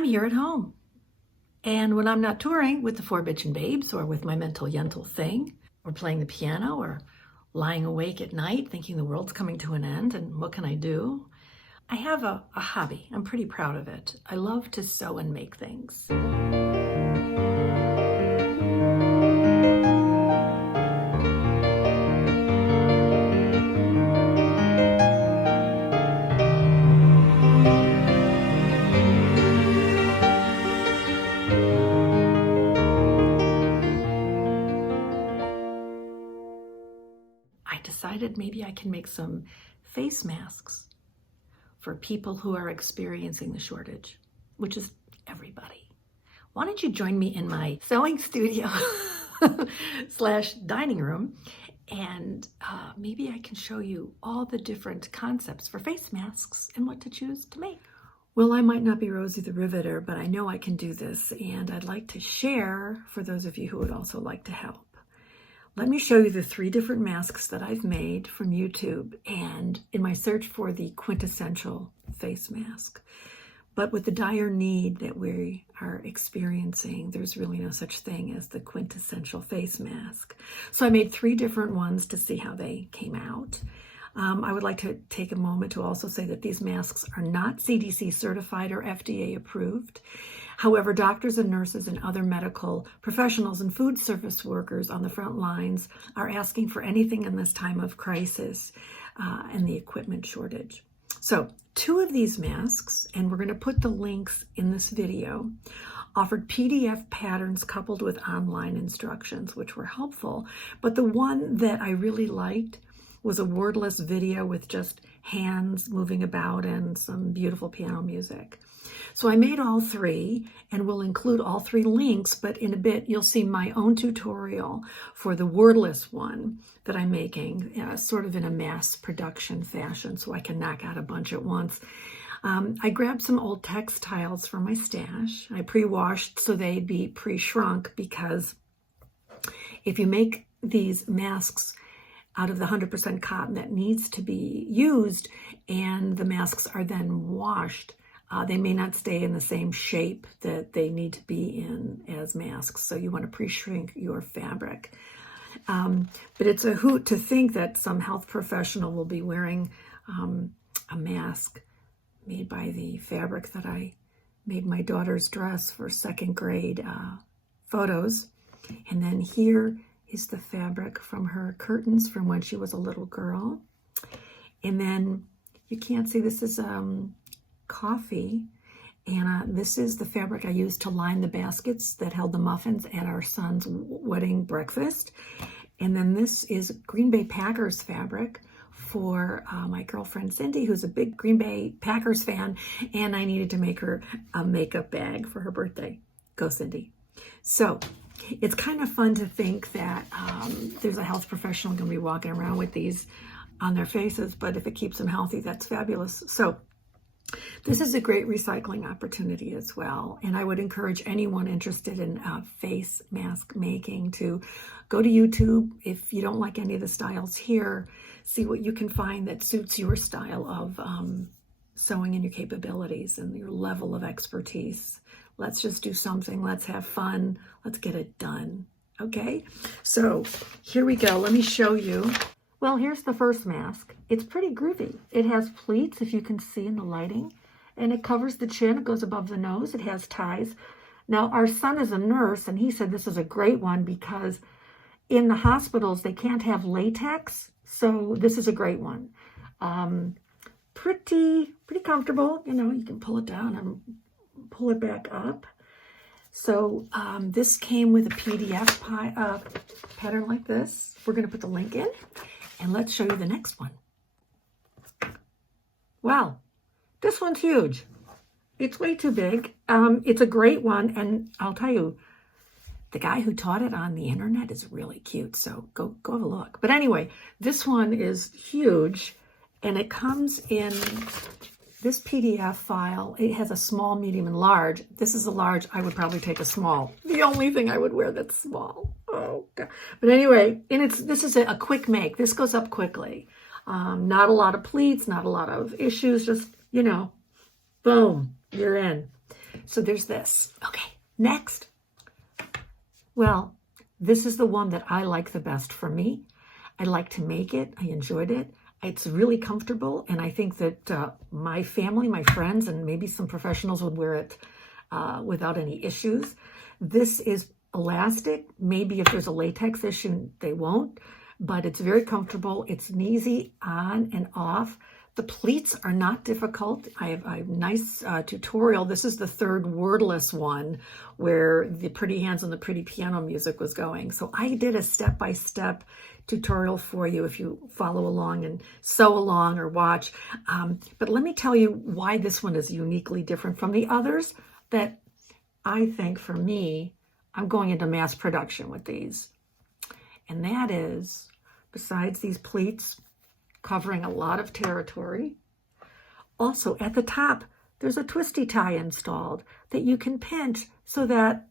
I'm here at home. And when I'm not touring with the Four Bitchin Babes or with my mental yental thing, or playing the piano, or lying awake at night thinking the world's coming to an end and what can I do? I have a hobby. I'm pretty proud of it. I love to sew and make things. I decided maybe I can make some face masks for people who are experiencing the shortage, which is everybody. Why don't you join me in my sewing studio slash dining room, and maybe I can show you all the different concepts for face masks and what to choose to make. Well, I might not be Rosie the Riveter, but I know I can do this, and I'd like to share for those of you who would also like to help. Let me show you the 3 different masks that I've made from YouTube and in my search for the quintessential face mask. But with the dire need that we are experiencing, there's really no such thing as the quintessential face mask. So I made 3 different ones to see how they came out. I would like to take a moment to also say that these masks are not CDC certified or FDA approved. However, doctors and nurses and other medical professionals and food service workers on the front lines are asking for anything in this time of crisis and the equipment shortage. So 2 of these masks, and we're going to put the links in this video, offered PDF patterns coupled with online instructions, which were helpful. But the one that I really liked was a wordless video with just hands moving about and some beautiful piano music. So I made all 3, and we'll include all 3 links, but in a bit you'll see my own tutorial for the wordless one that I'm making, sort of in a mass production fashion, so I can knock out a bunch at once. I grabbed some old textiles from my stash. I pre-washed so they'd be pre-shrunk, because if you make these masks out of the 100% cotton that needs to be used, and the masks are then washed, they may not stay in the same shape that they need to be in as masks. So you want to pre-shrink your fabric. But it's a hoot to think that some health professional will be wearing a mask made by the fabric that I made my daughter's dress for 2nd grade photos. And then here is the fabric from her curtains from when she was a little girl. And then you can't see, this is coffee, and this is the fabric I used to line the baskets that held the muffins at our son's wedding breakfast. And then this is Green Bay Packers fabric for my girlfriend Cindy, who's a big Green Bay Packers fan, and I needed to make her a makeup bag for her birthday. Go Cindy. So it's kind of fun to think that there's a health professional going to be walking around with these on their faces, but if it keeps them healthy, that's fabulous. So this is a great recycling opportunity as well. And I would encourage anyone interested in face mask making to go to YouTube. If you don't like any of the styles here, see what you can find that suits your style of sewing and your capabilities and your level of expertise. Let's just do something. Let's have fun. Let's get it done. Okay, so here we go. Let me show you. Well, here's the first mask. It's pretty groovy. It has pleats, if you can see in the lighting, and it covers the chin. It goes above the nose. It has ties. Now, our son is a nurse, and he said this is a great one because in the hospitals, they can't have latex, so this is a great one. Pretty comfortable. You know, you can pull it down and pull it back up. So this came with a PDF pattern like this. We're going to put the link in, and let's show you the next one. Wow, this one's huge. It's way too big. It's a great one, and I'll tell you, the guy who taught it on the internet is really cute, so go have a look. But anyway, this one is huge, and it comes in this PDF file. It has a small, medium, and large. This is a large. I would probably take a small. The only thing I would wear that's small. Oh, God. But anyway, and this is a quick make. This goes up quickly. Not a lot of pleats, not a lot of issues. Just, you know, boom, you're in. So there's this. Okay, next. Well, this is the one that I like the best for me. I like to make it. I enjoyed it. It's really comfortable, and I think that my family, my friends, and maybe some professionals would wear it without any issues. This is elastic. Maybe if there's a latex issue, they won't, but it's very comfortable. It's an easy on and off. The pleats are not difficult. I have a nice tutorial. This is the third wordless one where the pretty hands and the pretty piano music was going. So I did a step-by-step tutorial for you if you follow along and sew along or watch. But let me tell you why this one is uniquely different from the others that I think for me, I'm going into mass production with these. And that is, besides these pleats covering a lot of territory, also at the top, there's a twisty tie installed that you can pinch so that,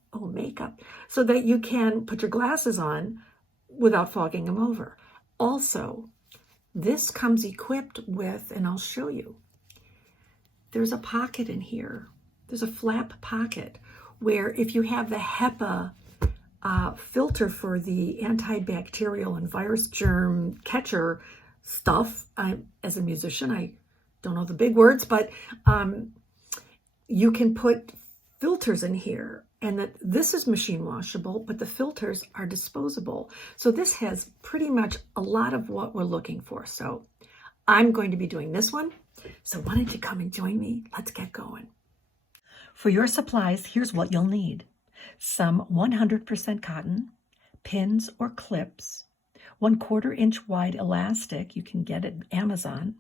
so that you can put your glasses on without fogging them over. Also, this comes equipped with, and I'll show you, there's a pocket in here. There's a flap pocket where if you have the HEPA filter for the antibacterial and virus germ catcher stuff, as a musician, I don't know the big words, but you can put filters in here, and that this is machine washable, but the filters are disposable. So this has pretty much a lot of what we're looking for. So I'm going to be doing this one. So why don't you come and join me? Let's get going. For your supplies, here's what you'll need. Some 100% cotton, pins or clips, 1/4 inch wide elastic you can get at Amazon,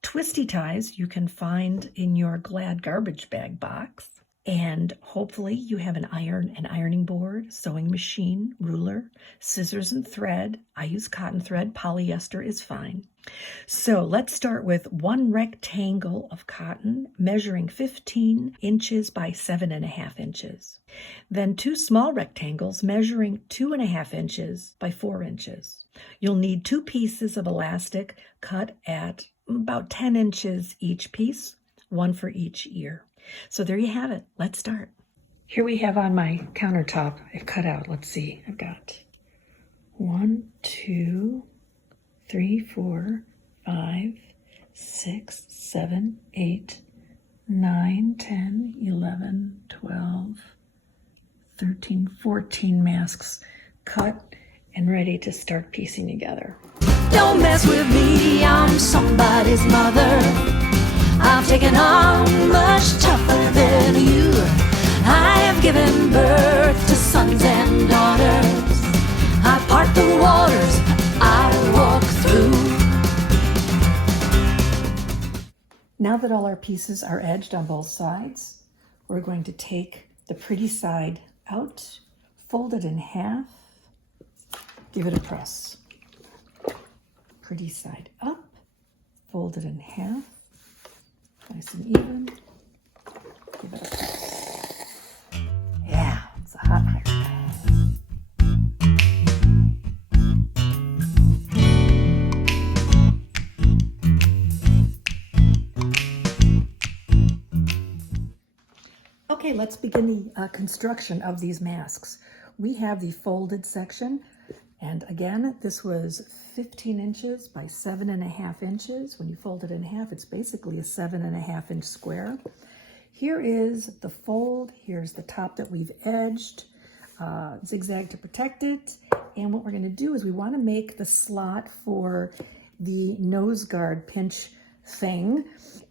twisty ties you can find in your Glad garbage bag box, and hopefully you have an ironing board, sewing machine, ruler, scissors and thread. I use cotton thread, polyester is fine. So let's start with one rectangle of cotton measuring 15 inches by 7.5 inches. Then 2 small rectangles measuring 2.5 inches by 4 inches. You'll need 2 pieces of elastic cut at about 10 inches each piece, one for each ear. So there you have it. Let's start. Here we have on my countertop, I've cut out, let's see, I've got 1, 2, 3, 4, 5, 6, 7, 8, 9, 10, 11, 12, 13, 14 masks cut and ready to start piecing together. Don't mess with me, I'm somebody's mother. I've taken on much tougher than you. I have given birth to sons and daughters. I part the waters, I walk through. Now that all our pieces are edged on both sides, we're going to take the pretty side out, fold it in half, give it a press. Pretty side up, fold it in half, nice and even, give it a press. Yeah, it's a hot iron. Okay, let's begin the construction of these masks. We have the folded section, and again, this was 15 inches by 7.5 inches. When you fold it in half, it's basically a 7.5 inch square. Here is the fold. Here's the top that we've edged, zigzag to protect it. And what we're going to do is we want to make the slot for the nose guard pinch thing.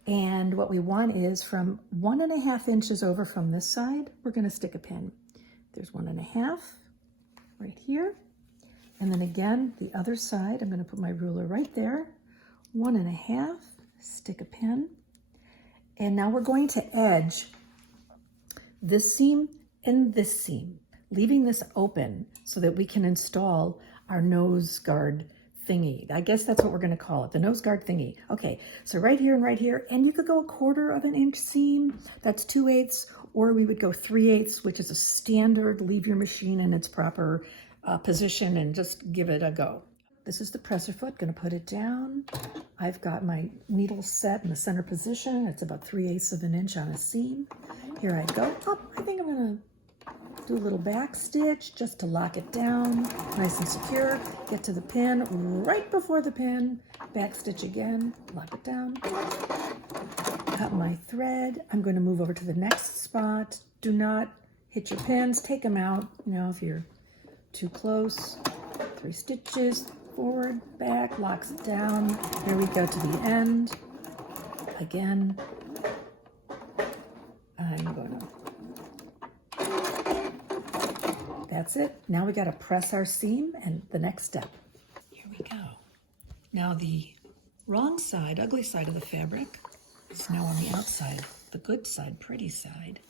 And what we want is from 1.5 inches over from this side, we're going to stick a pin. There's 1.5 right here. And then again, the other side, I'm going to put my ruler right there. 1.5, stick a pin. And now we're going to edge this seam and this seam, leaving this open so that we can install our nose guard thingy. I guess that's what we're going to call it, the nose guard thingy. Okay, so right here, and you could go 1/4 inch seam, that's 2/8, or we would go 3/8, which is a standard. Leave your machine in its proper position and just give it a go. This is the presser foot, going to put it down. I've got my needle set in the center position. It's about 3/8 of an inch on a seam. Here I go. Oh, I think I'm gonna do a little back stitch just to lock it down, nice and secure. Get to the pin, right before the pin, back stitch again, lock it down. Cut my thread. I'm going to move over to the next spot. Do not hit your pins, take them out, you know, if you're too close. 3 stitches, forward, back, locks it down. Here we go to the end. Again, I'm gonna, that's it. Now we gotta press our seam and the next step. Here we go. Now the wrong side, ugly side of the fabric is now on the outside, the good side, pretty side.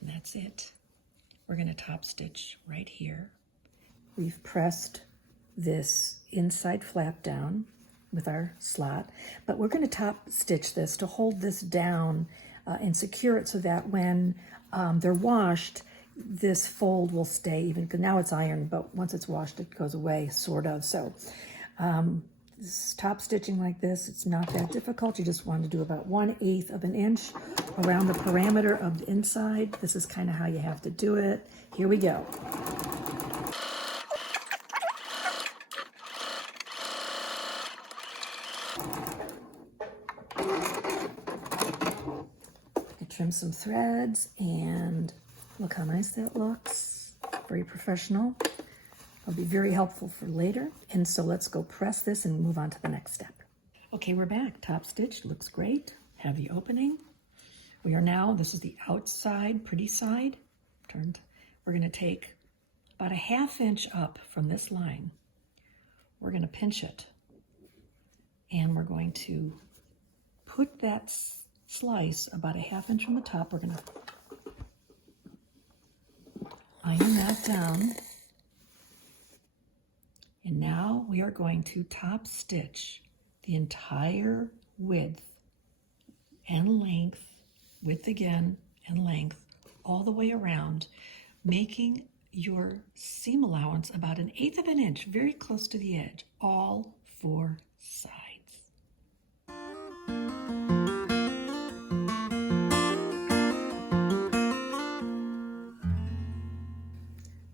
And that's it. We're gonna top stitch right here. We've pressed this inside flap down with our slot, but we're gonna top stitch this to hold this down and secure it so that when they're washed, this fold will stay even, because now it's ironed, but once it's washed, it goes away, sort of. So this top stitching like this, it's not that difficult. You just want to do about 1/8 of an inch around the perimeter of the inside. This is kind of how you have to do it. Here we go. Trim some threads, and look how nice that looks. Very professional. It'll be very helpful for later. And so let's go press this and move on to the next step. Okay, we're back. Top stitch looks great. Heavy opening. We are now, this is the outside, pretty side. Turned. We're going to take about a 1/2 inch up from this line. We're going to pinch it. And we're going to put that slice about a 1/2 inch from the top. We're going to iron that down. And now we are going to top stitch the entire width and length, width again and length, all the way around, making your seam allowance about 1/8 of an inch, very close to the edge, all 4 sides.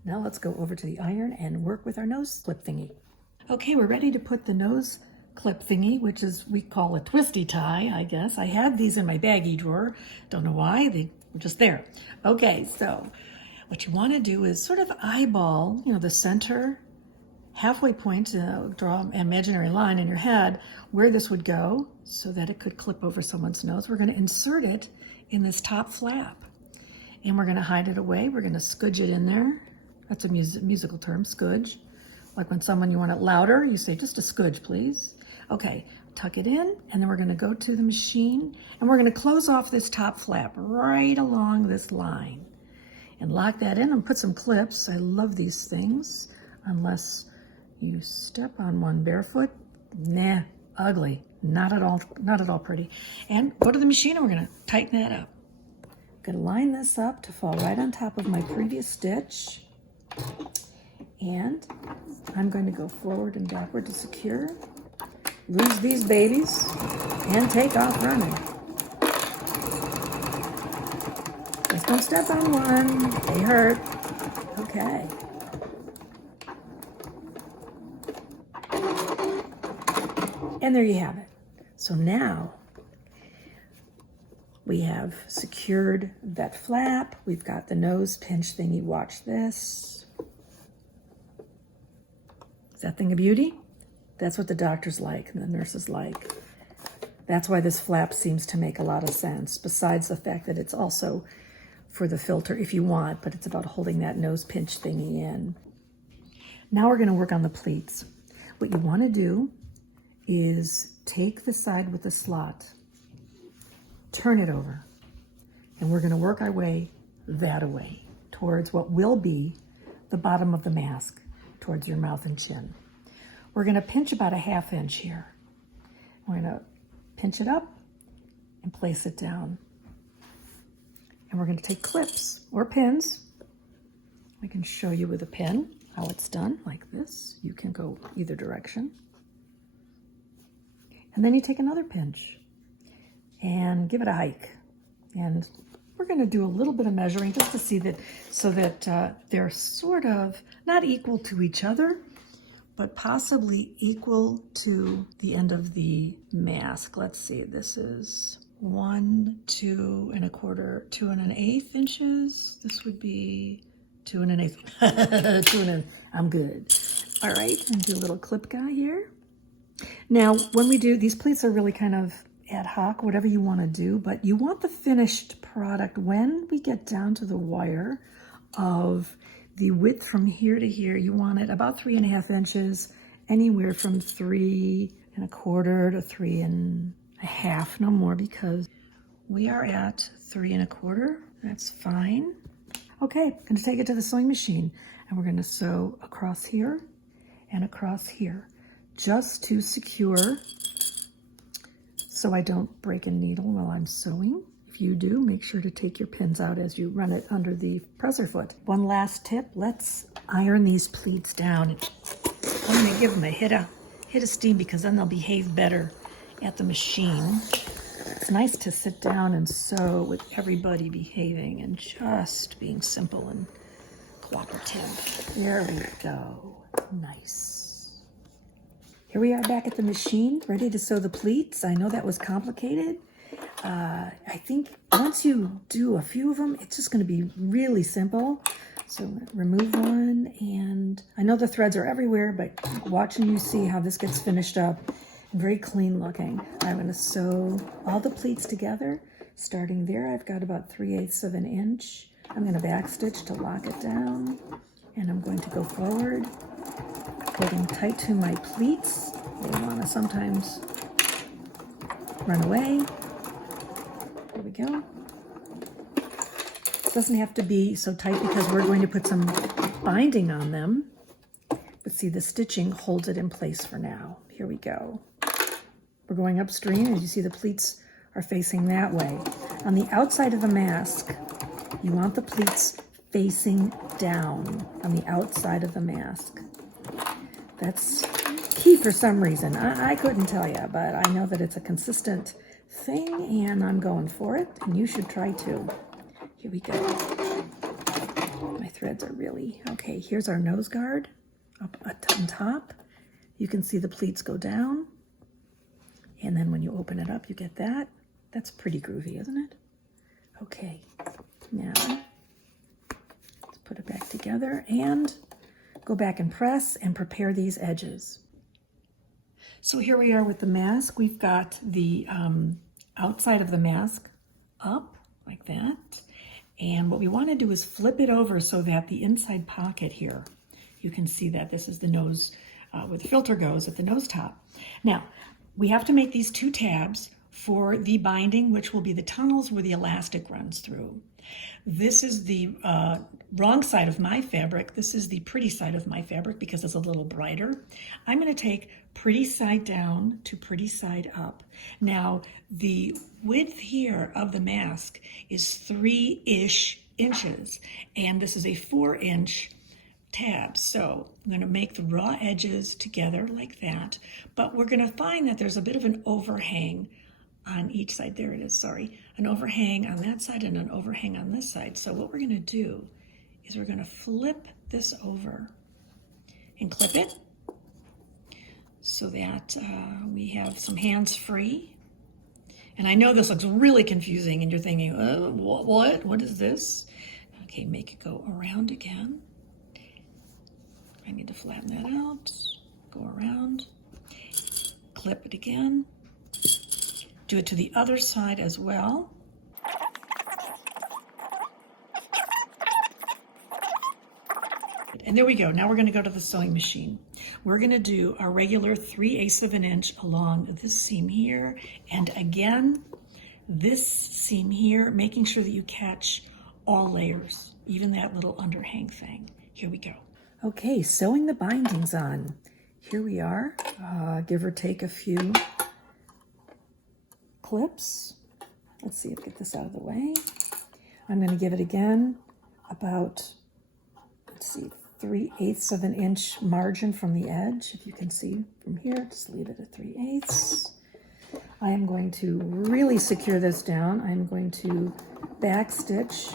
Now let's go over to the iron and work with our nose clip thingy. Okay, we're ready to put the nose clip thingy, which is, we call a twisty tie, I guess. I had these in my baggie drawer. Don't know why, they were just there. Okay, so what you want to do is sort of eyeball, you know, the center, halfway point, draw an imaginary line in your head where this would go so that it could clip over someone's nose. We're going to insert it in this top flap, and we're going to hide it away. We're going to scudge it in there. That's a musical term, scudge. Like when you want it louder, you say, just a scudge, please. Okay, tuck it in, and then we're gonna go to the machine, and we're gonna close off this top flap right along this line. And lock that in and put some clips. I love these things, unless you step on one barefoot. Nah, ugly, not at all pretty. And go to the machine, and we're gonna tighten that up. I'm gonna line this up to fall right on top of my previous stitch. And I'm going to go forward and backward to secure, lose these babies, and take off running. Just don't step on one, they hurt. Okay. And there you have it. So now we have secured that flap. We've got the nose pinch thingy. Watch this. Is that thing a beauty? That's what the doctors like and the nurses like. That's why this flap seems to make a lot of sense, besides the fact that it's also for the filter if you want, but it's about holding that nose pinch thingy in. Now we're going to work on the pleats. What you want to do is take the side with the slot, turn it over, and we're going to work our way that way towards what will be the bottom of the mask, towards your mouth and chin. We're going to pinch about a 1/2 inch here. We're going to pinch it up and place it down. And we're going to take clips or pins. I can show you with a pin how it's done, like this. You can go either direction. And then you take another pinch and give it a hike. And we're going to do a little bit of measuring just to see that, so that they're sort of not equal to each other, but possibly equal to the end of the mask. Let's see, this is 1, 2 1/4, 2 1/8 inches. This would be 2 1/8. 2 1/8. I'm good. All right, and do a little clip guy here. Now, when we do, these pleats are really kind of ad hoc, whatever you want to do, but you want the finished product when we get down to the wire of the width from here to here. You want it about 3 1/2 inches, anywhere from 3 1/4 to 3 1/2, no more, because we are at 3 1/4. That's fine. Okay, I'm going to take it to the sewing machine, and we're going to sew across here and across here, just to secure so I don't break a needle while I'm sewing. If you do, make sure to take your pins out as you run it under the presser foot. One last tip, let's iron these pleats down. I'm going to give them a hit of steam, because then they'll behave better at the machine. It's nice to sit down and sew with everybody behaving and just being simple and cooperative. There we go. Nice. Here we are back at the machine, ready to sew the pleats. I know that was complicated. I think once you do a few of them, it's just going to be really simple. So remove one, and I know the threads are everywhere, but watching you see how this gets finished up, very clean looking. I'm going to sew all the pleats together. Starting there, I've got about 3/8 of an inch. I'm going to backstitch to lock it down, and I'm going to go forward, holding tight to my pleats. They want to sometimes run away. There we go. It doesn't have to be so tight because we're going to put some binding on them. But see, the stitching holds it in place for now. Here we go. We're going upstream. As you see, the pleats are facing that way. On the outside of the mask, you want the pleats facing down on the outside of the mask. That's key for some reason. I couldn't tell you, but I know that it's a consistent thing, and I'm going for it, and you should try too. Here we go. My threads are really, okay, here's our nose guard up on top. You can see the pleats go down, and then when you open it up, you get that. That's pretty groovy, isn't it? Okay, now let's put it back together and go back and press and prepare these edges. So here we are with the mask. We've got the outside of the mask up like that. And what we want to do is flip it over so that the inside pocket here, you can see that this is the nose where the filter goes at the nose top. Now, we have to make these 2 tabs for the binding, which will be the tunnels where the elastic runs through. This is the wrong side of my fabric. This is the pretty side of my fabric because it's a little brighter. I'm going to take pretty side down to pretty side up. Now, the width here of the mask is 3-ish inches, and this is a 4-inch tab. So I'm going to make the raw edges together like that, but we're going to find that there's a bit of an overhang on each side. There it is, sorry. An overhang on that side and an overhang on this side. So what we're going to do is we're going to flip this over and clip it so that we have some hands free. And I know this looks really confusing and you're thinking, what is this? Okay, make it go around again. I need to flatten that out. Go around, clip it again. Do it to the other side as well. And there we go. Now we're going to go to the sewing machine. We're going to do our regular 3/8 of an inch along this seam here, and again this seam here, making sure that you catch all layers, even that little underhang thing. Here we go. Okay, sewing the bindings on. Here we are. Give or take a few clips. Let's see if I get this out of the way. I'm going to give it again about, let's see, 3/8 of an inch margin from the edge. If you can see from here, just leave it at 3/8. I am going to really secure this down. I'm going to back stitch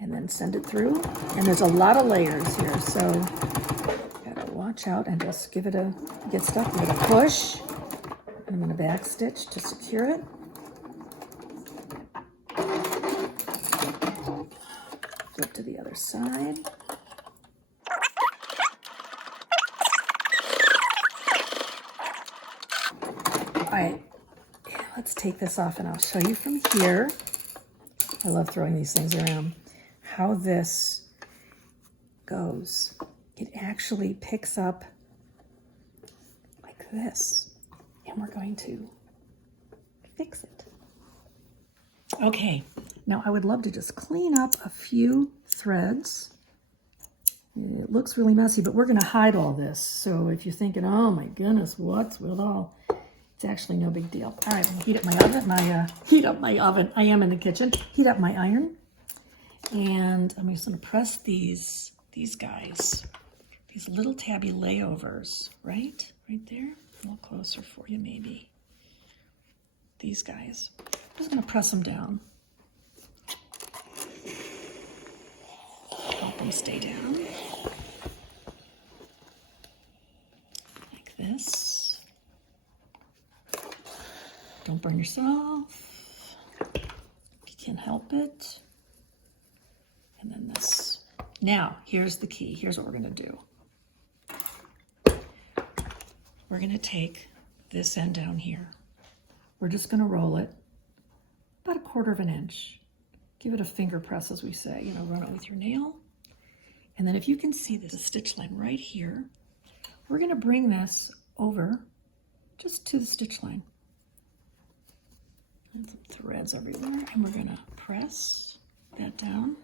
and then send it through. And there's a lot of layers here, so gotta watch out and just give it a, get stuck, give it a push. And I'm gonna back stitch to secure it. Flip to the other side. All right, let's take this off and I'll show you from here. I love throwing these things around. How this goes. It actually picks up like this, and we're going to fix it. Okay, now I would love to just clean up a few threads. It looks really messy, but we're gonna hide all this. So if you're thinking, oh my goodness, what's with all? It's actually no big deal. All right, I'm gonna heat up my oven. Heat up my oven. I am in the kitchen. Heat up my iron. And I'm just gonna press these guys, these little tabby layovers, right there. A little closer for you, maybe. These guys. I'm just gonna press them down. Help them stay down. Like this. Don't burn yourself. If you can't help it. And then this. Now, here's the key. Here's what we're gonna do. We're gonna take this end down here. We're just gonna roll it about 1/4 of an inch. Give it a finger press, as we say, you know, run it with your nail. And then if you can see the stitch line right here, we're gonna bring this over just to the stitch line. And some threads everywhere, and we're gonna press that down.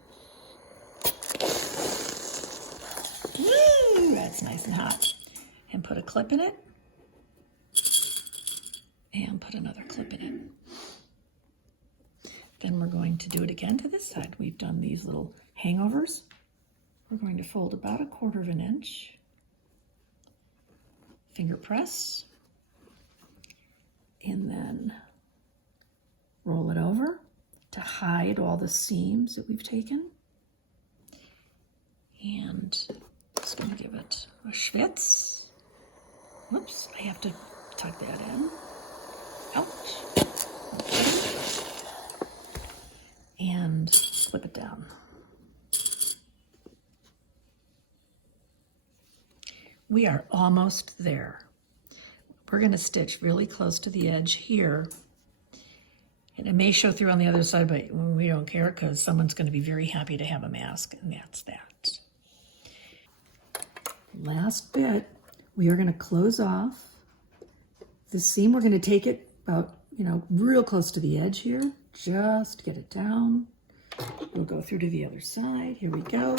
Woo, that's nice and hot. And put a clip in it. And put another clip in it. Then we're going to do it again to this side. We've done these little hangovers. We're going to fold about 1/4 of an inch. Finger press. And then roll it over to hide all the seams that we've taken. And just gonna give it a schwitz. Whoops, I have to tuck that in. Ouch. Okay. And flip it down. We are almost there. We're gonna stitch really close to the edge here. And it may show through on the other side, but we don't care because someone's gonna be very happy to have a mask, and that's that. Last bit, we are gonna close off the seam. We're gonna take it about, you know, real close to the edge here. Just get it down. We'll go through to the other side. Here we go.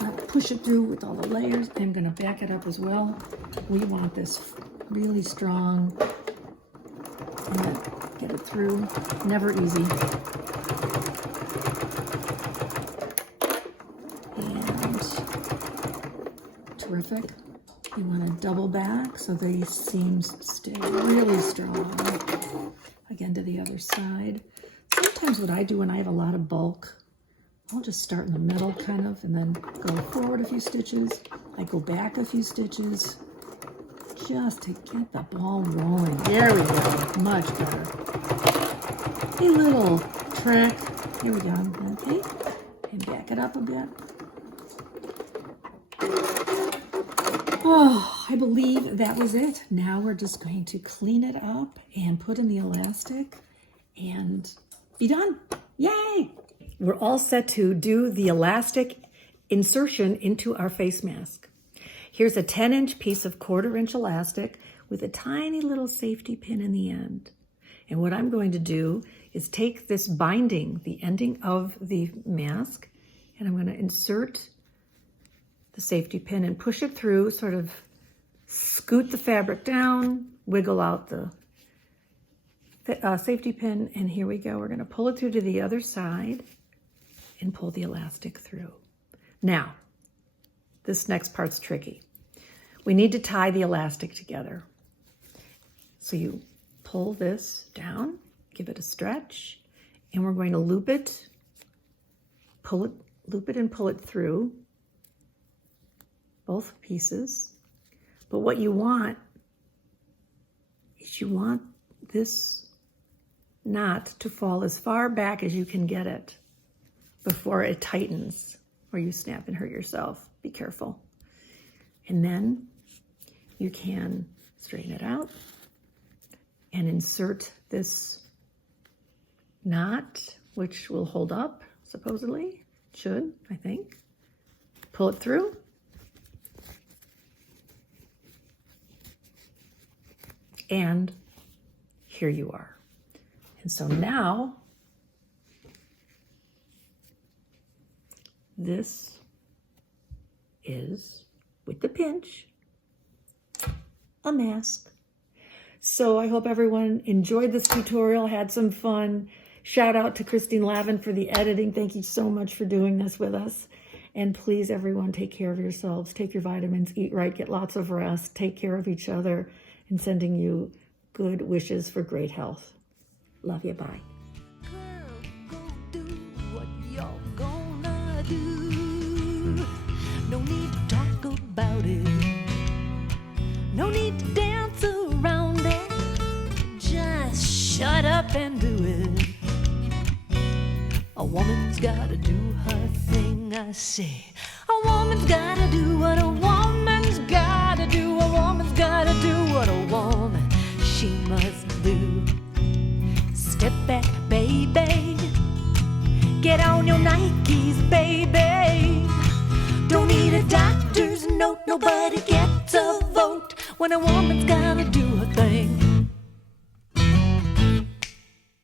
Now push it through with all the layers. I'm gonna back it up as well. We want this really strong. I'm gonna get it through. Never easy. And terrific. You want to double back so these seams stay really strong. Again to the other side. Sometimes what I do when I have a lot of bulk, I'll just start in the middle kind of and then go forward a few stitches. I go back a few stitches just to get the ball rolling. There we go. Much better. A little trick. Here we go. Okay. And back it up a bit. Oh, I believe that was it. Now we're just going to clean it up and put in the elastic and be done. Yay! We're all set to do the elastic insertion into our face mask. Here's a 10-inch piece of 1/4 inch elastic with a tiny little safety pin in the end. And what I'm going to do is take this binding, the ending of the mask, and I'm going to insert the safety pin and push it through, sort of scoot the fabric down, wiggle out the safety pin, and here we go. We're going to pull it through to the other side and pull the elastic through. Now, this next part's tricky. We need to tie the elastic together. So you pull this down, give it a stretch, And we're going to loop it, loop it and pull it through both pieces. But what you want is you want this knot to fall as far back as you can get it before it tightens or you snap and hurt yourself. Be careful. And then you can straighten it out and insert this knot, which will hold up, supposedly. Should, I think. Pull it through. And here you are. And so now, this is, with the pinch, a mask. So I hope everyone enjoyed this tutorial, had some fun. Shout out to Christine Lavin for the editing. Thank you so much for doing this with us. And please, everyone, take care of yourselves. Take your vitamins, eat right, get lots of rest, take care of each other, and sending you good wishes for great health. Love you. Bye. Girl, go do what you're gonna do. No need to talk about it. No need to dance around it. Just shut up and do it. A woman's gotta do her thing, I say. A woman's gotta do what a woman's gotta do. A woman's gotta do what a woman she must do. Step back, baby. Get on your Nikes, baby. Don't need a doctor's note. Nobody gets a vote when a woman's gotta do